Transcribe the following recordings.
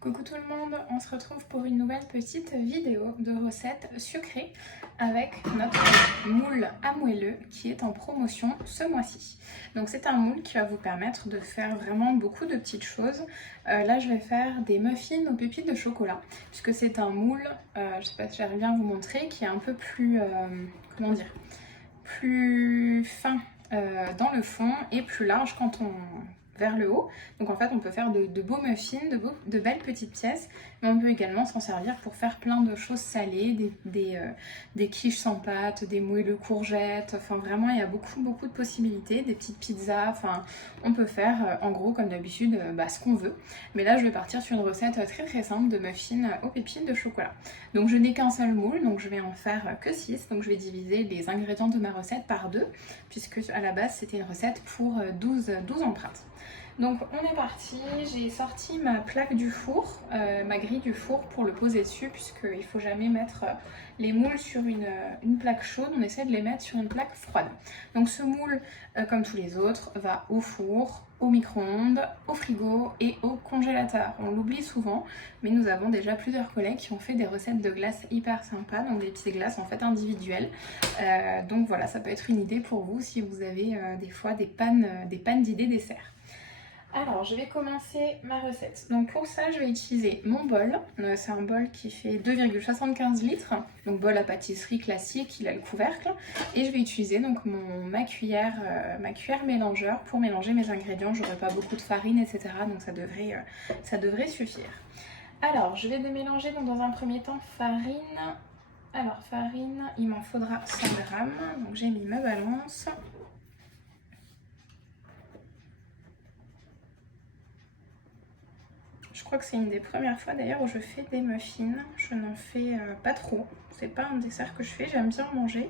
Coucou tout le monde, on se retrouve pour une nouvelle petite vidéo de recettes sucrées avec notre moule à moelleux qui est en promotion ce mois-ci. Donc c'est un moule qui va vous permettre de faire vraiment beaucoup de petites choses. Là je vais faire des muffins aux pépites de chocolat puisque c'est un moule, je sais pas si j'arrive bien à vous montrer, qui est un peu plus, comment dire, plus fin dans le fond et plus large quand on vers le haut. Donc en fait on peut faire de beaux muffins, de belles petites pièces, mais on peut également s'en servir pour faire plein de choses salées, des quiches sans pâte, des moelleux courgettes, enfin vraiment il y a beaucoup de possibilités, des petites pizzas, enfin on peut faire en gros comme d'habitude ce qu'on veut. Mais là je vais partir sur une recette très simple de muffins aux pépites de chocolat. Donc je n'ai qu'un seul moule, donc je vais en faire que 6, donc je vais diviser les ingrédients de ma recette par 2, puisque à la base c'était une recette pour 12 empreintes. Donc on est parti, j'ai sorti ma plaque du four, ma grille du four pour le poser dessus, puisqu'il ne faut jamais mettre les moules sur une plaque chaude, on essaie de les mettre sur une plaque froide. Donc ce moule, comme tous les autres, va au four, au micro-ondes, au frigo et au congélateur. On l'oublie souvent, mais nous avons déjà plusieurs collègues qui ont fait des recettes de glaces hyper sympas, donc des petites glaces en fait individuelles. Donc voilà, ça peut être une idée pour vous si vous avez des fois des pannes d'idées dessert. Alors, je vais commencer ma recette. Donc pour ça, je vais utiliser mon bol. C'est un bol qui fait 2,75 litres. Donc bol à pâtisserie classique, il a le couvercle. Et je vais utiliser donc ma cuillère mélangeur pour mélanger mes ingrédients. J'aurai pas beaucoup de farine, etc. Donc ça devrait suffire. Alors, je vais démélanger donc dans un premier temps farine. Alors farine, il m'en faudra 100 grammes. Donc j'ai mis ma balance. Je crois que c'est une des premières fois d'ailleurs où je fais des muffins. Je n'en fais pas trop. C'est pas un dessert que je fais, j'aime bien en manger.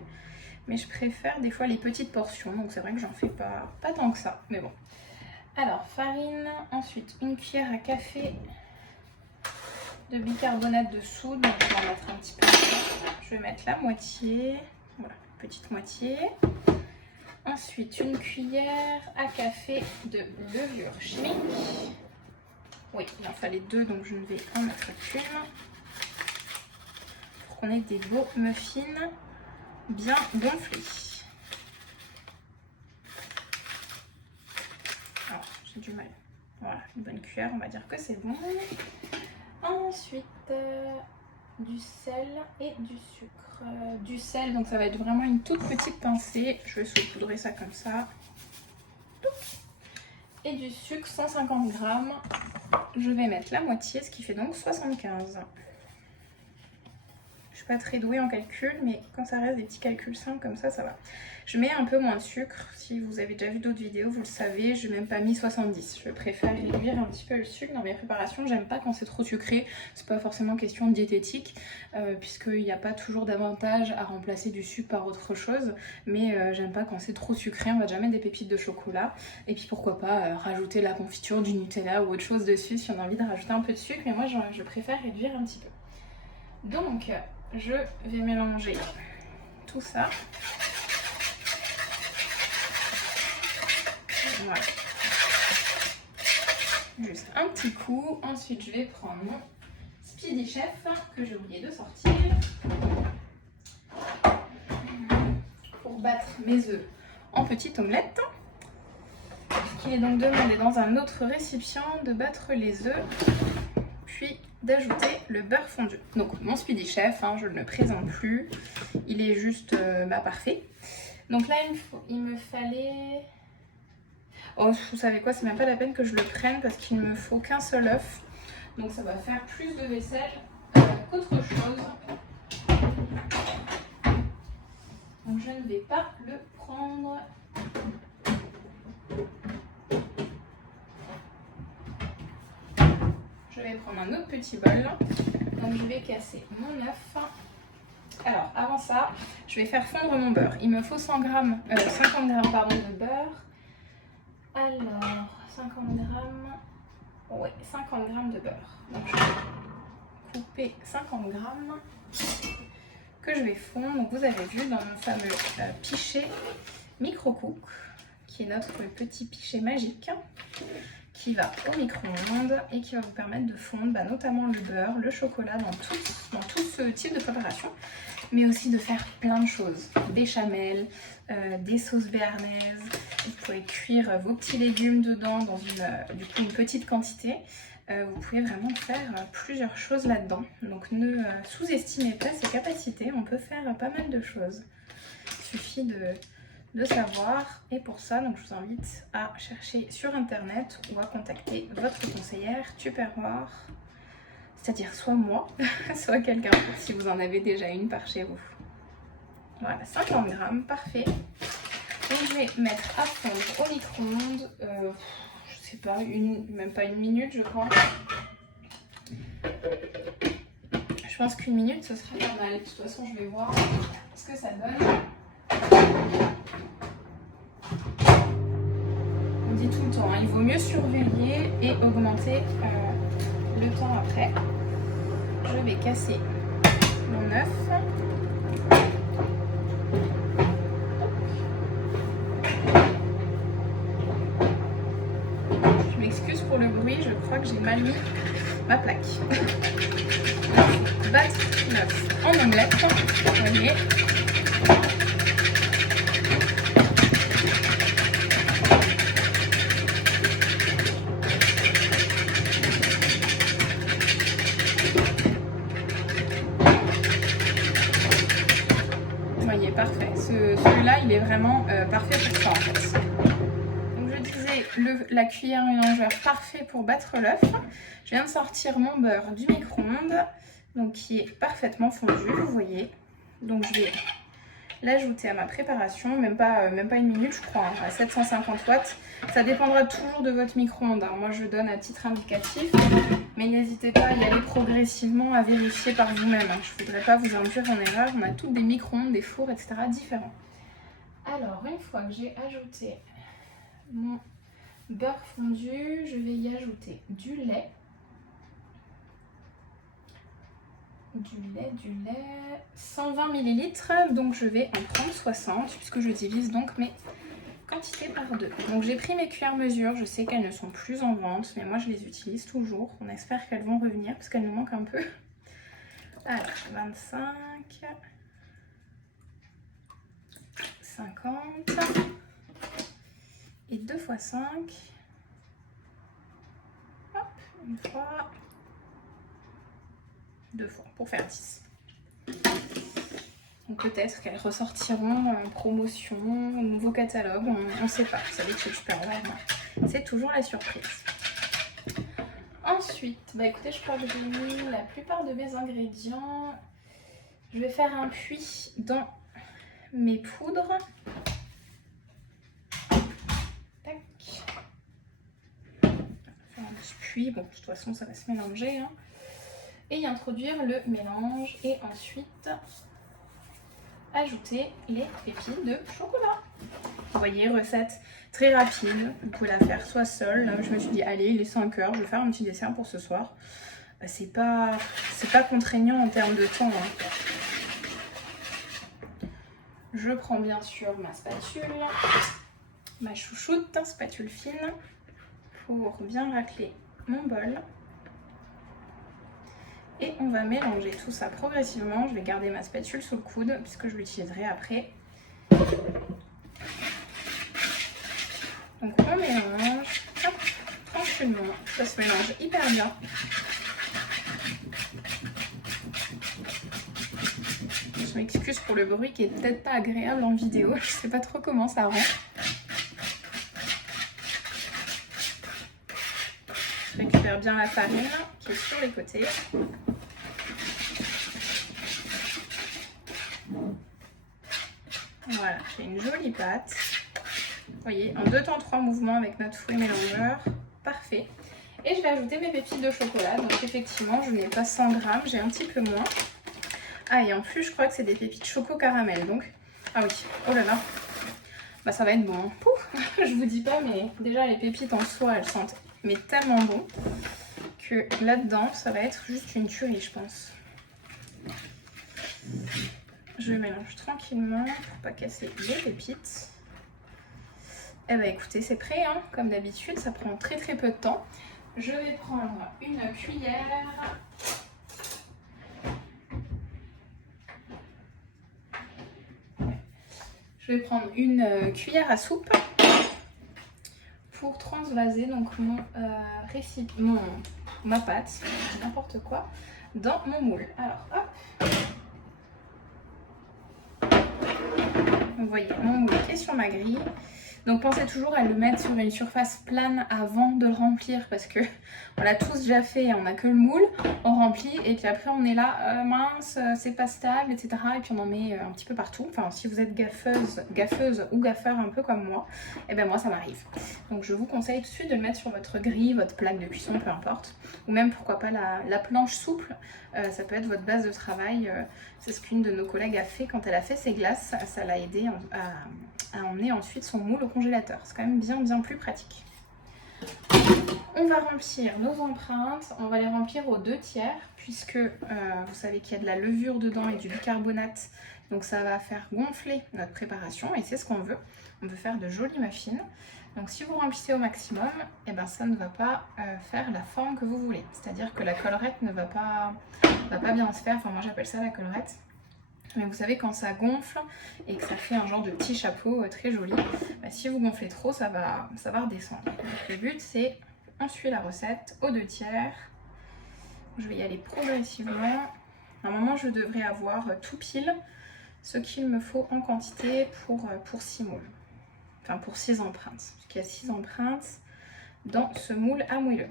Mais je préfère des fois les petites portions. Donc c'est vrai que j'en fais pas tant que ça. Mais bon. Alors farine, ensuite une cuillère à café de bicarbonate de soude. Donc je vais en mettre un petit peu. Je vais mettre la moitié. Voilà, petite moitié. Ensuite une cuillère à café de levure chimique. Oui, il en fallait 2, donc je ne vais en mettre qu'une. Pour qu'on ait des beaux muffins bien gonflés. Alors, j'ai du mal. Voilà, une bonne cuillère, on va dire que c'est bon. Ensuite, du sel et du sucre. Du sel, donc ça va être vraiment une toute petite pincée. Je vais saupoudrer ça comme ça. Et du sucre, 150 grammes. Je vais mettre la moitié, ce qui fait donc 75. Je suis pas très douée en calcul, mais quand ça reste des petits calculs simples comme ça, ça va. Je mets un peu moins de sucre. Si vous avez déjà vu d'autres vidéos, vous le savez, je n'ai même pas mis 70. Je préfère réduire un petit peu le sucre dans mes préparations. J'aime pas quand c'est trop sucré. C'est pas forcément question de diététique, puisqu'il n'y a pas toujours d'avantage à remplacer du sucre par autre chose. Mais j'aime pas quand c'est trop sucré. On va déjà mettre des pépites de chocolat. Et puis pourquoi pas rajouter la confiture, du Nutella ou autre chose dessus si on a envie de rajouter un peu de sucre. Mais moi, je préfère réduire un petit peu. Donc, je vais mélanger tout ça. Voilà. Juste un petit coup. Ensuite, je vais prendre mon Speedy Chef que j'ai oublié de sortir pour battre mes œufs en petite omelette. Il est donc demandé dans un autre récipient de battre les œufs, puis d'ajouter le beurre fondu. Donc mon Speedy Chef, je ne le présente plus, il est juste parfait. Donc là il me fallait... Oh, vous savez quoi, c'est même pas la peine que je le prenne parce qu'il ne me faut qu'un seul œuf. Donc ça va faire plus de vaisselle qu'autre chose. Donc je ne vais pas le prendre. Je vais prendre un autre petit bol. Donc je vais casser mon œuf. Alors avant ça, je vais faire fondre mon beurre. Il me faut 50 grammes de beurre. Alors 50 grammes. Ouais, 50 grammes de beurre. Donc je vais couper 50 grammes que je vais fondre. Donc vous avez vu dans mon fameux pichet micro-cook, qui est notre petit pichet magique, qui va au micro-ondes et qui va vous permettre de fondre notamment le beurre, le chocolat dans tout ce type de préparation, mais aussi de faire plein de choses, béchamel, des sauces béarnaises. Vous pouvez cuire vos petits légumes dedans dans une petite quantité. Vous pouvez vraiment faire plusieurs choses là-dedans. Donc ne sous-estimez pas ses capacités, on peut faire pas mal de choses. Il suffit de savoir, et pour ça, donc je vous invite à chercher sur internet ou à contacter votre conseillère Tupperware, c'est-à-dire soit moi, soit quelqu'un, si vous en avez déjà une par chez vous. Voilà, 50 grammes, parfait. Donc je vais mettre à fondre au micro-ondes, je sais pas, même pas une minute je crois. Je pense qu'une minute ce serait pas mal. De toute façon je vais voir ce que ça donne. On dit tout le temps, hein, il vaut mieux surveiller et augmenter le temps après. Je vais casser mon œuf. Je m'excuse pour le bruit, je crois que j'ai mal mis ma plaque. Battre l'œuf en omelette, vous voyez. Vous voyez, parfait. Celui-là, il est vraiment parfait pour ça en fait. Donc je disais, la cuillère mélangeur parfait pour battre l'œuf. Je viens de sortir mon beurre du micro-ondes, donc qui est parfaitement fondu, vous voyez. Donc je vais l'ajouter à ma préparation, même pas une minute je crois, hein, à 750 watts. Ça dépendra toujours de votre micro-ondes, hein. Moi je donne à titre indicatif, mais n'hésitez pas à y aller progressivement, à vérifier par vous-même, hein. Je ne voudrais pas vous induire en erreur, on a toutes des micro-ondes, des fours, etc. différents. Alors une fois que j'ai ajouté mon beurre fondu, je vais y ajouter du lait. Du lait, 120 ml, donc je vais en prendre 60 puisque je divise donc mes quantités par 2. Donc j'ai pris mes cuillères mesure, je sais qu'elles ne sont plus en vente, mais moi je les utilise toujours. On espère qu'elles vont revenir parce qu'elles nous manquent un peu. Alors 25, 50 et 2 x 5. Hop, une fois. 2 fois pour faire 10. Donc peut-être qu'elles ressortiront en promotion, au nouveau catalogue, on ne sait pas. Vous savez que chez Tupperware, c'est toujours la surprise. Ensuite, écoutez, je crois que j'ai mis la plupart de mes ingrédients. Je vais faire un puits dans mes poudres. Tac. Faire un petit puits, bon de toute façon ça va se mélanger, hein. Et y introduire le mélange et ensuite ajouter les pépites de chocolat. Vous voyez, recette très rapide, vous pouvez la faire soit seule. Là, je me suis dit allez, il est 5 heures, je vais faire un petit dessert pour ce soir. C'est pas contraignant en termes de temps, hein. Je prends bien sûr ma spatule, ma chouchoute, spatule fine, pour bien racler mon bol. Et on va mélanger tout ça progressivement. Je vais garder ma spatule sous le coude puisque je l'utiliserai après. Donc on mélange, hop, tranquillement. Ça se mélange hyper bien. Je m'excuse pour le bruit qui est peut-être pas agréable en vidéo. Je sais pas trop comment ça rend. Je récupère bien la farine qui est sur les côtés. Voilà, j'ai une jolie pâte. Vous voyez, en 2 temps 3 mouvements avec notre fouet mélangeur. Parfait. Et je vais ajouter mes pépites de chocolat. Donc effectivement, je n'ai pas 100 grammes, j'ai un petit peu moins. Ah, et en plus, je crois que c'est des pépites choco caramel. Donc, ah oui, oh là là. Ça va être bon, hein. Pouf, je vous dis pas, mais déjà les pépites en soi, elles sentent mais tellement bon que là-dedans, ça va être juste une tuerie, je pense. Je mélange tranquillement pour pas casser les pépites. Eh bien écoutez, c'est prêt, hein, comme d'habitude, ça prend très très peu de temps. Je vais prendre une cuillère. Je vais prendre une cuillère à soupe pour transvaser donc ma pâte, n'importe quoi, dans mon moule. Alors hop, vous voyez mon moule qui est sur ma grille. Donc pensez toujours à le mettre sur une surface plane avant de le remplir parce que on l'a tous déjà fait, on n'a que le moule, on remplit et puis après on est là, mince, c'est pas stable, etc. Et puis on en met un petit peu partout. Enfin si vous êtes gaffeuse ou gaffeur un peu comme moi, et ben moi ça m'arrive. Donc je vous conseille tout de suite de le mettre sur votre grille, votre plaque de cuisson, peu importe. Ou même pourquoi pas la planche souple, ça peut être votre base de travail. C'est ce qu'une de nos collègues a fait quand elle a fait ses glaces, ça l'a aidé à emmener ensuite son moule au congélateur. C'est quand même bien plus pratique. On va remplir nos empreintes, on va les remplir aux 2/3 puisque vous savez qu'il y a de la levure dedans et du bicarbonate, donc ça va faire gonfler notre préparation et c'est ce qu'on veut. On veut faire de jolis muffins. Donc si vous remplissez au maximum, et ben ça ne va pas faire la forme que vous voulez. C'est-à-dire que la collerette ne va pas bien se faire, enfin moi j'appelle ça la collerette. Mais vous savez quand ça gonfle et que ça fait un genre de petit chapeau très joli, bah, si vous gonflez trop ça va redescendre. Donc le but c'est on suit la recette aux 2/3. Je vais y aller progressivement. À un moment je devrais avoir tout pile ce qu'il me faut en quantité pour 6 moules. Enfin pour 6 empreintes. Parce qu'il y a 6 empreintes dans ce moule à moelleux.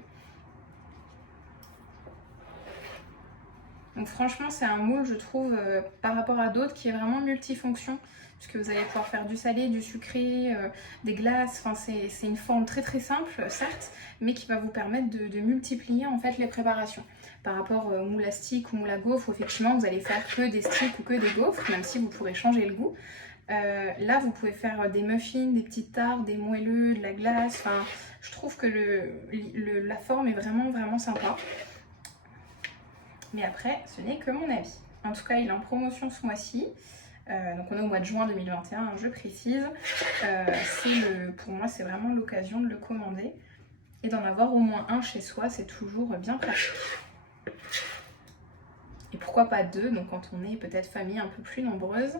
Donc franchement c'est un moule je trouve par rapport à d'autres qui est vraiment multifonction puisque vous allez pouvoir faire du salé, du sucré, des glaces, enfin c'est une forme très simple certes mais qui va vous permettre de multiplier en fait les préparations. Par rapport au moule à stick ou moule à gaufre où effectivement vous allez faire que des sticks ou que des gaufres même si vous pourrez changer le goût. Là vous pouvez faire des muffins, des petites tartes, des moelleux, de la glace, enfin je trouve que la forme est vraiment sympa. Mais après, ce n'est que mon avis. En tout cas, il est en promotion ce mois-ci. Donc on est au mois de juin 2021, hein, je précise. Pour moi, c'est vraiment l'occasion de le commander. Et d'en avoir au moins un chez soi, c'est toujours bien pratique. Et pourquoi pas 2, donc quand on est peut-être famille un peu plus nombreuse.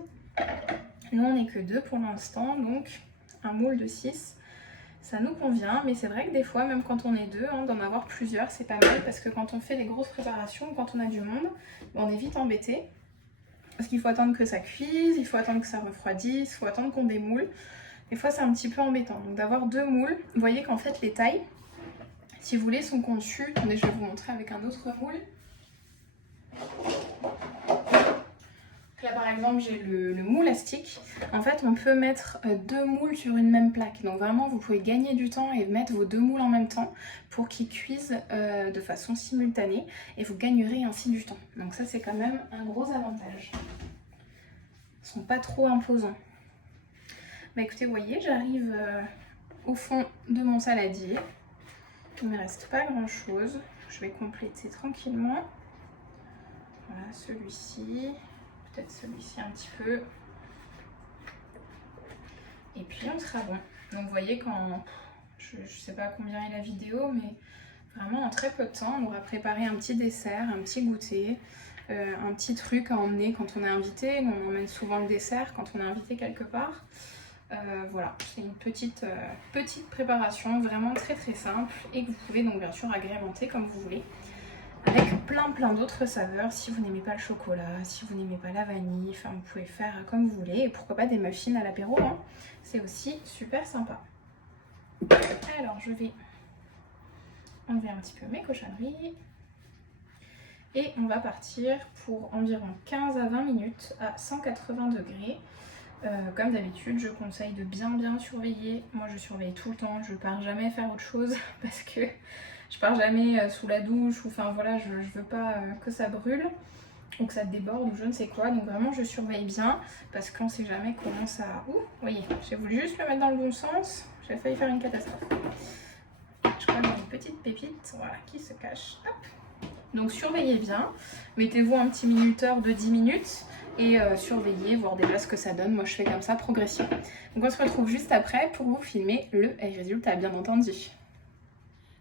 Nous, on n'est que 2 pour l'instant, donc un moule de 6. Ça nous convient, mais c'est vrai que des fois, même quand on est 2, hein, d'en avoir plusieurs, c'est pas mal parce que quand on fait des grosses préparations, quand on a du monde, on est vite embêté. Parce qu'il faut attendre que ça cuise, il faut attendre que ça refroidisse, il faut attendre qu'on démoule. Des fois, c'est un petit peu embêtant. Donc d'avoir 2 moules, vous voyez qu'en fait, les tailles, si vous voulez, sont conçues. Attendez, je vais vous montrer avec un autre moule. Là par exemple j'ai le moule à stick. En fait on peut mettre 2 moules sur une même plaque. Donc vraiment vous pouvez gagner du temps et mettre vos 2 moules en même temps pour qu'ils cuisent de façon simultanée. Et vous gagnerez ainsi du temps. Donc ça c'est quand même un gros avantage. Ils sont pas trop imposants. Bah écoutez vous voyez j'arrive au fond de mon saladier. Il ne me reste pas grand chose. Je vais compléter tranquillement. Voilà celui-ci. Peut-être celui-ci un petit peu. Et puis on sera bon. Donc vous voyez quand... Je sais pas combien est la vidéo, mais vraiment en très peu de temps, on aura préparé un petit dessert, un petit goûter, un petit truc à emmener quand on est invité. Nous on emmène souvent le dessert quand on est invité quelque part. Voilà, c'est une petite préparation vraiment très simple et que vous pouvez donc bien sûr agrémenter comme vous voulez. Avec plein d'autres saveurs, si vous n'aimez pas le chocolat, si vous n'aimez pas la vanille, enfin vous pouvez faire comme vous voulez. Et pourquoi pas des muffins à l'apéro, hein. C'est aussi super sympa. Alors je vais enlever un petit peu mes cochonneries. Et on va partir pour environ 15 à 20 minutes à 180 degrés. Comme d'habitude, je conseille de bien surveiller. Moi je surveille tout le temps, je pars jamais faire autre chose parce que je pars jamais sous la douche ou enfin voilà, je veux pas que ça brûle ou que ça déborde ou je ne sais quoi. Donc vraiment je surveille bien parce qu'on sait jamais comment ça... Ouh, vous voyez, j'ai voulu juste le mettre dans le bon sens, j'ai failli faire une catastrophe. Je crois qu'il y a une petite pépite, voilà, qui se cache. Hop. Donc surveillez bien, mettez-vous un petit minuteur de 10 minutes et surveiller, voir déjà ce que ça donne. Moi je fais comme ça progressivement. Donc on se retrouve juste après pour vous filmer le résultat bien entendu.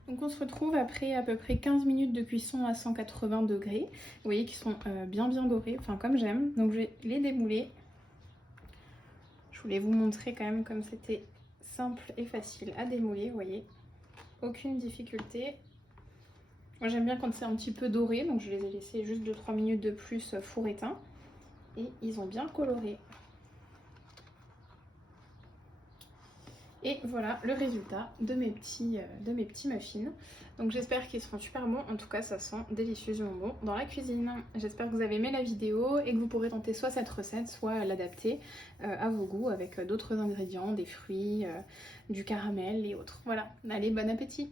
Donc on se retrouve après à peu près 15 minutes de cuisson à 180 degrés. Vous voyez qu'ils sont bien dorés, enfin comme j'aime. Donc je vais les démouler. Je voulais vous montrer quand même comme c'était simple et facile à démouler, vous voyez. Aucune difficulté. Moi j'aime bien quand c'est un petit peu doré, donc je les ai laissés juste 2-3 minutes de plus four éteint. Et ils ont bien coloré. Et voilà le résultat de mes petits muffins. Donc j'espère qu'ils seront super bons. En tout cas, ça sent délicieusement bon dans la cuisine. J'espère que vous avez aimé la vidéo et que vous pourrez tenter soit cette recette, soit l'adapter à vos goûts avec d'autres ingrédients, des fruits, du caramel et autres. Voilà, allez, bon appétit!